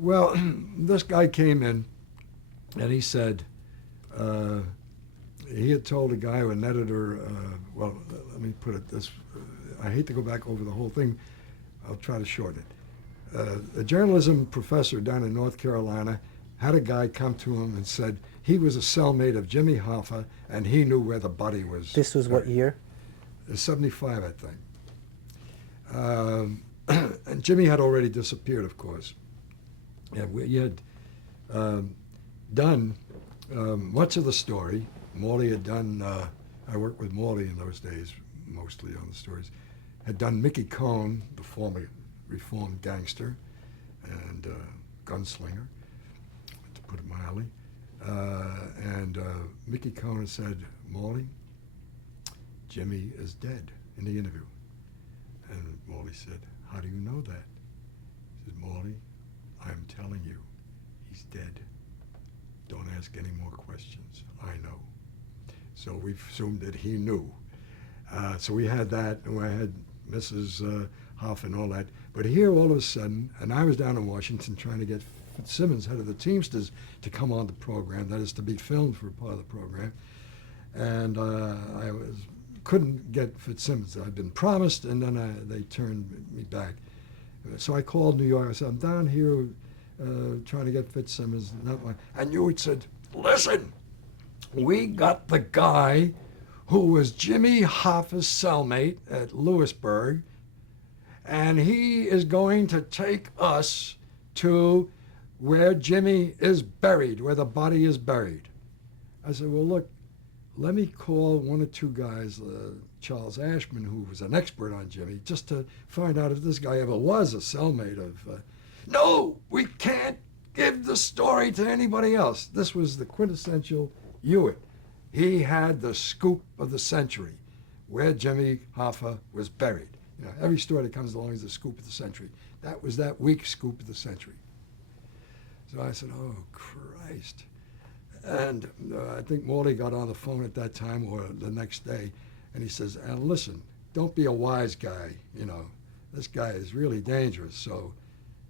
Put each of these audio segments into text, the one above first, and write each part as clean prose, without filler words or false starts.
Well, this guy came in and he said he had told a guy, an editor, well, let me put it this, I hate to go back over the whole thing. I'll try to shorten it. A journalism professor down in North Carolina had a guy come to him and said he was a cellmate of Jimmy Hoffa and he knew where the body was. This was what year? 75, I think. And Jimmy had already disappeared, of course. Yeah, we had done much of the story. Morley had done, I worked with Morley in those days, mostly on the stories, had done Mickey Cohn, the former reformed gangster and gunslinger, to put it mildly. And Mickey Cohn said, Morley, Jimmy is dead in the interview. And Morley said, how do you know that? He said, Morley, I'm telling you, he's dead. Don't ask any more questions. I know. So we assumed that he knew. So we had that, and I had Mrs. Hoff and all that. But here, all of a sudden, and I was down in Washington trying to get Fitzsimmons, head of the Teamsters, to come on the program, that is to be filmed for a part of the program. And couldn't get Fitzsimmons. I'd been promised, and then they turned me back. So I called New York. I said, I'm down here trying to get Fitzsimmons. And Hewitt said, listen, we got the guy who was Jimmy Hoffa's cellmate at Lewisburg, and he is going to take us to where Jimmy is buried, where the body is buried. I said, well, look, let me call one or two guys, Charles Ashman, who was an expert on Jimmy, just to find out if this guy ever was a cellmate of... No, we can't give the story to anybody else. This was the quintessential Hewitt. He had the scoop of the century, where Jimmy Hoffa was buried. You know, every story that comes along is the scoop of the century. That was that week's scoop of the century. So I said, oh, Christ. And I think Morley got on the phone at that time or the next day, and he says, and listen, don't be a wise guy, you know. This guy is really dangerous, so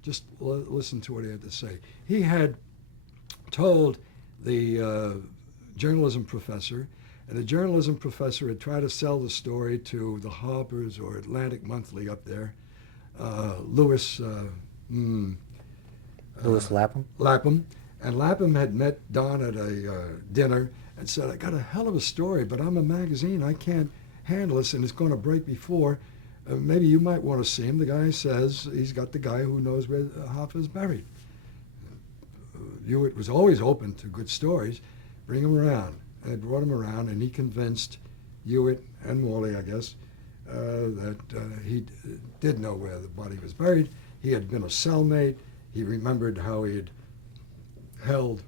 just listen to what he had to say. He had told the journalism professor, and the journalism professor had tried to sell the story to the Harper's or Atlantic Monthly up there, Lewis Lapham? Lapham. And Lapham had met Don at a dinner and said, I got a hell of a story, but I'm a magazine. I can't handle this, and it's going to break before. Maybe you might want to see him. The guy says he's got the guy who knows where Hoffa's buried. Hewitt was always open to good stories. Bring him around. And they brought him around, and he convinced Hewitt and Morley, I guess, that he did know where the body was buried. He had been a cellmate. He remembered how he had held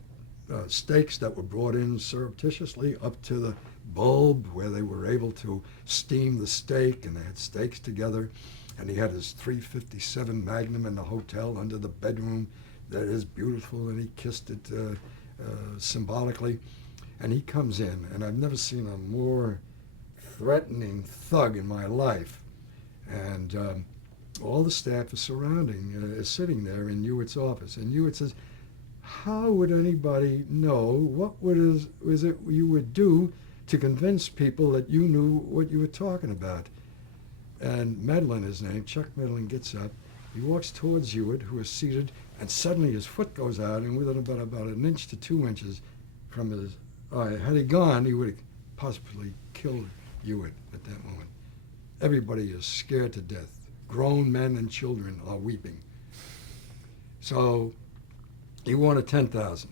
steaks that were brought in surreptitiously up to the bulb where they were able to steam the steak, and they had steaks together. And he had his .357 Magnum in the hotel under the bedroom that is beautiful, and he kissed it symbolically. And he comes in, and I've never seen a more threatening thug in my life. And all the staff is surrounding, is sitting there in Hewitt's office. And Hewitt says, how would anybody know what was it you would do to convince people that you knew what you were talking about? And Medlin, his name, Chuck Medlin, gets up. He walks towards Hewitt, who is seated, and suddenly his foot goes out, and within about an inch to 2 inches from his eye, had he gone, he would have possibly killed Hewitt at that moment. Everybody is scared to death. Grown men and children are weeping. So he wanted 10,000,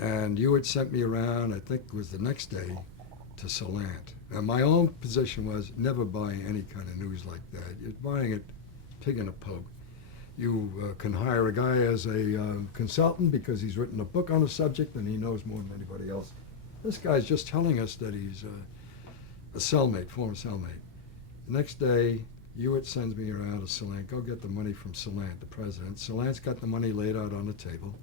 and Hewitt sent me around, I think it was the next day, to Salant. Now, my own position was never buy any kind of news like that. You're buying it pig in a poke. You can hire a guy as a consultant because he's written a book on a subject and he knows more than anybody else. This guy's just telling us that he's a cellmate, former cellmate. The next day, Hewitt sends me around to Salant. Go get the money from Salant, the president. Salant's got the money laid out on the table.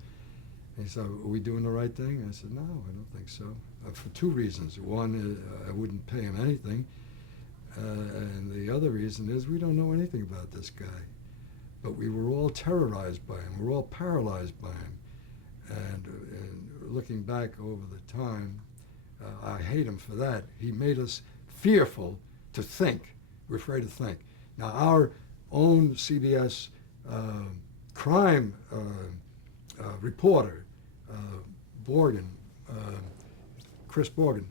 And he said, are we doing the right thing? I said, no, I don't think so. For two reasons. One, I wouldn't pay him anything. And the other reason is we don't know anything about this guy. but we were all terrorized by him. We were all paralyzed by him. And looking back over the time, I hate him for that. He made us fearful to think. We're afraid to think. Now, our own CBS crime reporter, Borgen, Chris Borgen,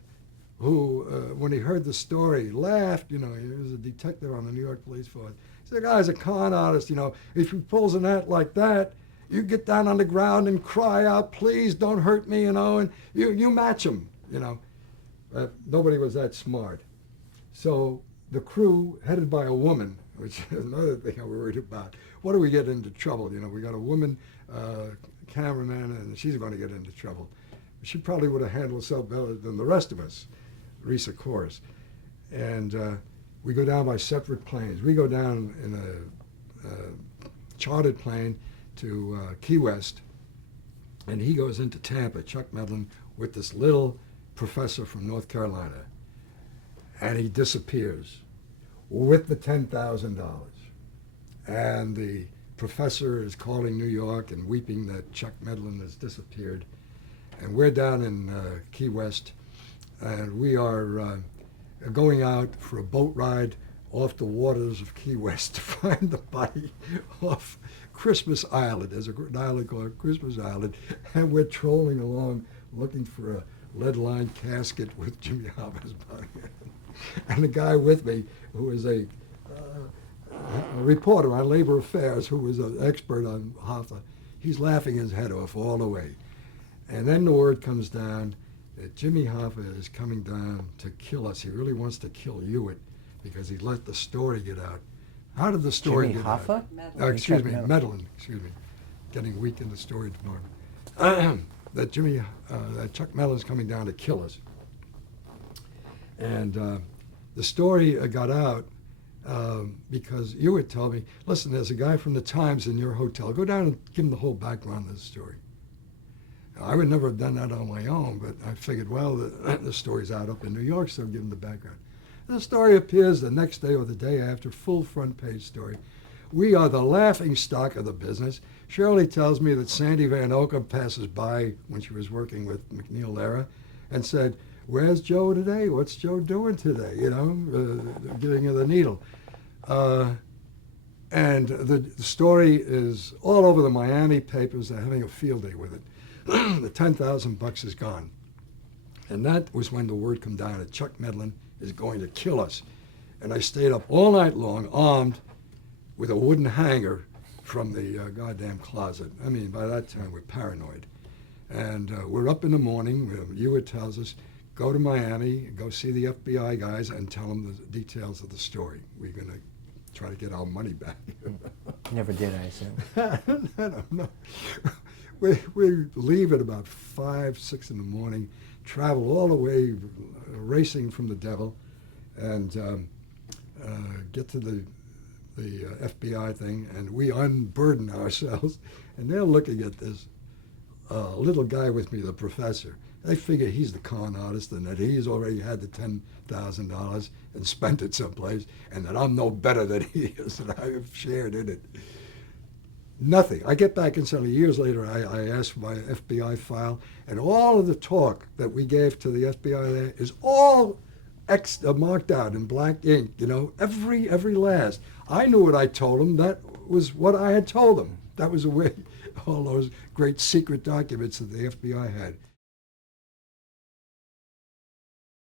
who, when he heard the story, laughed. You know, he was a detective on the New York Police Force. He said, the guy's a con artist. You know, if he pulls an act like that, you get down on the ground and cry out, please don't hurt me, you know, and you match him, you know. Nobody was that smart. So the crew, headed by a woman, which is another thing I'm worried about. What do we get into trouble? You know, we got a woman cameraman, and she's going to get into trouble. She probably would have handled herself better than the rest of us, Reese, of course. And we go down by separate planes. We go down in a chartered plane to Key West, and he goes into Tampa, Chuck Medlin, with this little professor from North Carolina, and he disappears with the $10,000. And the professor is calling New York and weeping that Chuck Medlin has disappeared. And we're down in Key West, and we are going out for a boat ride off the waters of Key West to find the body off Christmas Island. There's an island called Christmas Island, and we're trolling along looking for a lead-lined casket with Jimmy Hoffa's body. And the guy with me, who is a reporter on labor affairs, who was an expert on Hoffa, he's laughing his head off all the way. And then the word comes down that Jimmy Hoffa is coming down to kill us. He really wants to kill Hewitt because he let the story get out. How did the story Jimmy get Hoffa? out? Excuse me, Medlin. Excuse me, getting weak in the story department. That Chuck Medlin's coming down to kill us. And the story got out because Hewitt told me, listen, there's a guy from the Times in your hotel. Go down and give him the whole background of the story. I would never have done that on my own, but I figured, well, the story's out up in New York, so give him the background. The story appears the next day or the day after, full front page story. We are the laughing stock of the business. Shirley tells me that Sandy Van Oka passes by when she was working with McNeil Lehrer and said, where's Joe today? What's Joe doing today? You know, giving her the needle. And the story is all over the Miami papers. They're having a field day with it. The $10,000 is gone. And that was when the word came down that Chuck Medlin is going to kill us. And I stayed up all night long, armed with a wooden hanger from the goddamn closet. I mean, by that time, we're paranoid. And we're up in the morning. Hewitt tells us, go to Miami, go see the FBI guys, and tell them the details of the story. We're going to try to get our money back. Never did, I assume. I don't know. We leave at about 5, 6 in the morning, travel all the way, racing from the devil, and get to the FBI thing, and we unburden ourselves. And they're looking at this little guy with me, the professor. They figure he's the con artist and that he's already had the $10,000 and spent it someplace, and that I'm no better than he is, and I've shared in it. Nothing. I get back and suddenly years later I asked for my FBI file, and all of the talk that we gave to the FBI there is all marked out in black ink, you know, every last. I knew what I told them. That was what I had told them. That was the way all those great secret documents that the FBI had.